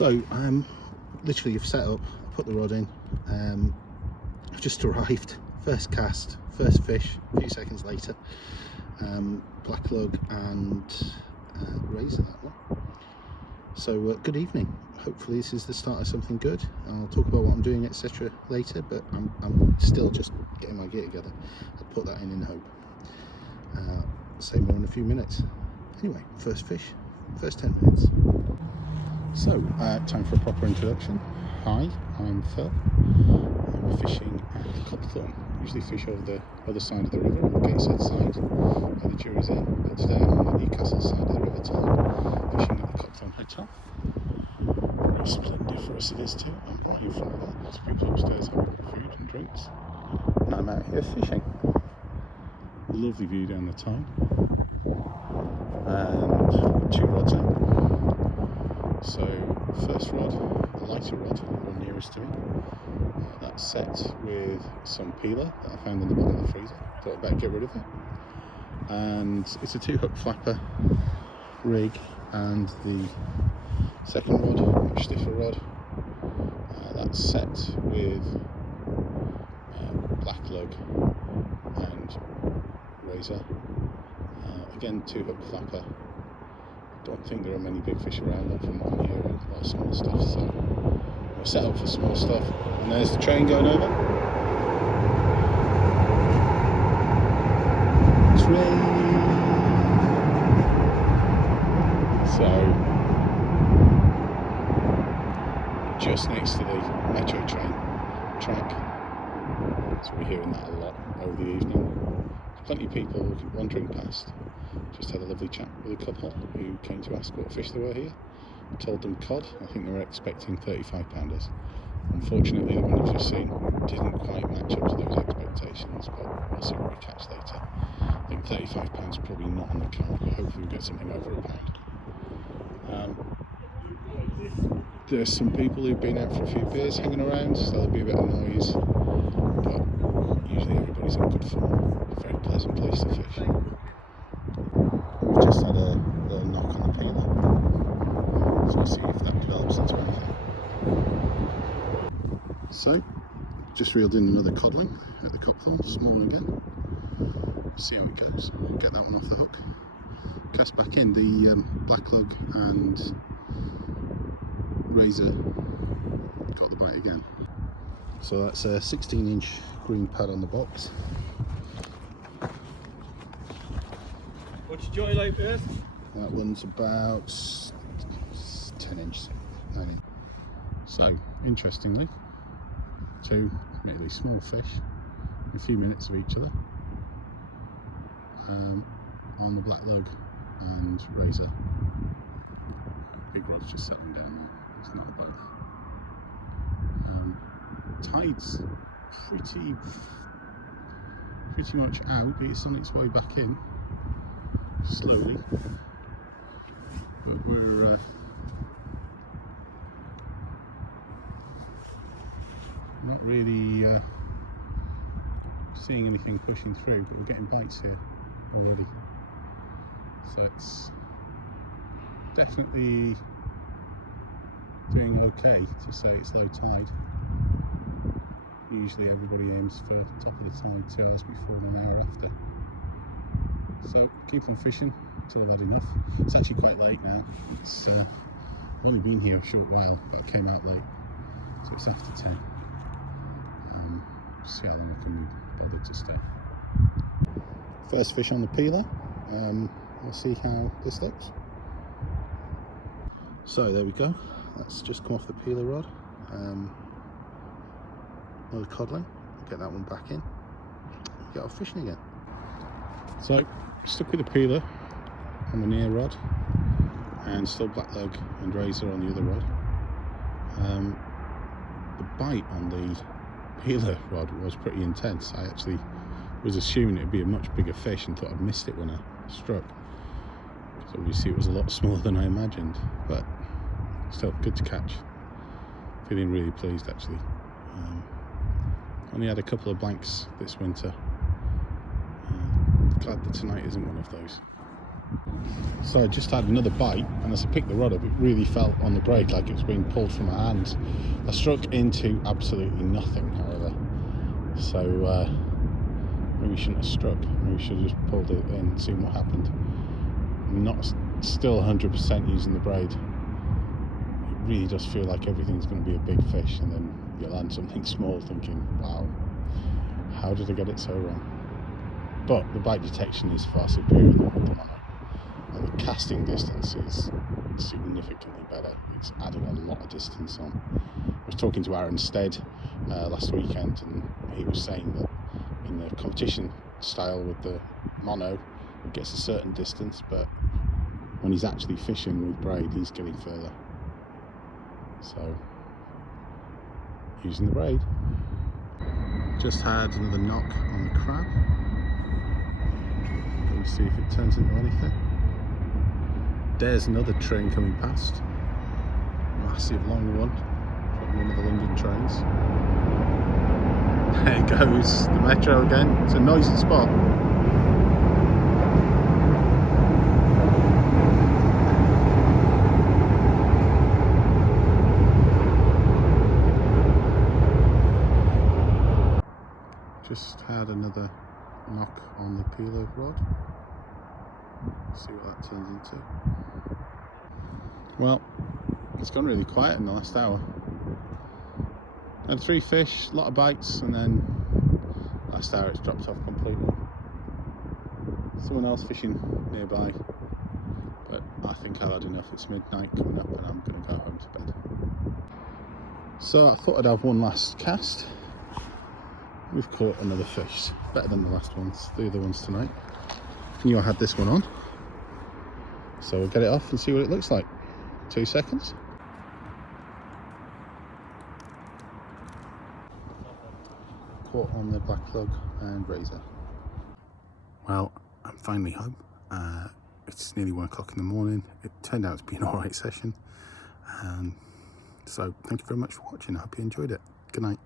So literally you've set up, put the rod in, I've just arrived, first cast, first fish, a few seconds later, black lug and razor, that one. So good evening, hopefully this is the start of something good. I'll talk about what I'm doing etc later, but I'm still just getting my gear together. I'll put that in hope. Say more in a few minutes. Anyway, first fish, first 10 minutes. So, time for a proper introduction. Hi, I'm Phil. I'm fishing at the copthorn. Usually fish over the other side of the river, on the Gateshead side, where the jury's in. But today I'm on the Newcastle side of the river tide, fishing at the Copthorn Hotel. Very splendiferous it is too. I'm right in front of that. There's people upstairs having food and drinks. And I'm out here fishing. Lovely view down the tide. And 2 rods out. So first rod, the lighter rod, or nearest to me, that's set with some peeler that I found in the bottom of the freezer. Thought I'd better get rid of it. And it's a 2-hook flapper rig, and the second rod, much stiffer rod, that's set with black lug and razor. Again, 2-hook flapper. Don't think there are many big fish around from what I'm hearing, a lot of small stuff, so we're set up for small stuff. And there's the train going over. Train! So, just next to the metro train track, so we're hearing that a lot over the evening. Plenty of people wandering past. Just had a lovely chat with a couple who came to ask what fish there were here. Told them cod. I think they were expecting 35-pounders. Unfortunately, the one you've just seen didn't quite match up to those expectations, but we'll see what we catch later. I think £35 is probably not on the card, but hopefully we'll get something over £1. There's some people who've been out for a few beers hanging around, so there'll be a bit of noise, but usually everybody's in good form. A very pleasant place to fish. We've just had a little knock on the peeler, so we'll see if that develops into anything. So, just reeled in another codling at the copthorn, small one again. See how it goes. Get that one off the hook. Cast back in. The black lug and razor got the bite again. So that's a 16-inch green pad on the box. What's your joy like first? That one's about 10 inches, 9 inch. So, interestingly, 2 admittedly small fish, a few minutes of each other, on the black lug and razor. Big rod's just settling down there, it's not both. Tide's pretty much out, but it's on its way back in. Slowly, but we're not really seeing anything pushing through, but we're getting bites here already, so it's definitely doing okay to say it's low tide. Usually everybody aims for top of the tide 2 hours before and an hour after. So keep on fishing until I've had enough. It's actually quite late now. It's I've only been here a short while, but I came out late, so it's after 10. See how long I can be bothered to stay. First fish on the peeler. We'll see how this looks. So there we go. That's just come off the peeler rod. Another codling. Get that one back in. Get off fishing again. So, stuck with the peeler on the near rod, and still black lug and razor on the other rod. The bite on the peeler rod was pretty intense. I actually was assuming it would be a much bigger fish and thought I'd missed it when I struck, because obviously it was a lot smaller than I imagined, but still good to catch. Feeling really pleased actually. Only had a couple of blanks this winter. Glad that tonight isn't one of those. So I just had another bite, and as I picked the rod up, it really felt on the braid like it was being pulled from my hands. I struck into absolutely nothing, however, so maybe shouldn't have struck. Maybe should have just pulled it in and seen what happened. I'm not still 100% using the braid. It really does feel like everything's going to be a big fish, and then you land something small thinking, wow, how did I get it so wrong? But the bite detection is far superior than with the mono, and the casting distance is significantly better. It's adding a lot of distance on. I was talking to Aaron Stead last weekend, and he was saying that in the competition style with the mono, it gets a certain distance, but when he's actually fishing with braid, he's getting further. So, using the braid. Just had another knock on the crab. Let me see if it turns into anything. There's another train coming past. Massive long one from one of the London trains. There it goes, the metro again. It's a noisy spot. Just had another knock on the peeler rod. See what that turns into. Well, it's gone really quiet in the last hour. I had 3 fish, a lot of bites, and then last hour it's dropped off completely. Someone else fishing nearby, but I think I've had enough. It's midnight coming up and I'm going to go home to bed. So I thought I'd have one last cast. We've caught another fish, better than the last ones, the other ones tonight. I knew I had this one on, so we'll get it off and see what it looks like. 2 seconds. Caught on the black lug and razor. Well, I'm finally home. It's nearly 1 o'clock in the morning. It turned out to be an alright session. So thank you very much for watching. I hope you enjoyed it. Good night.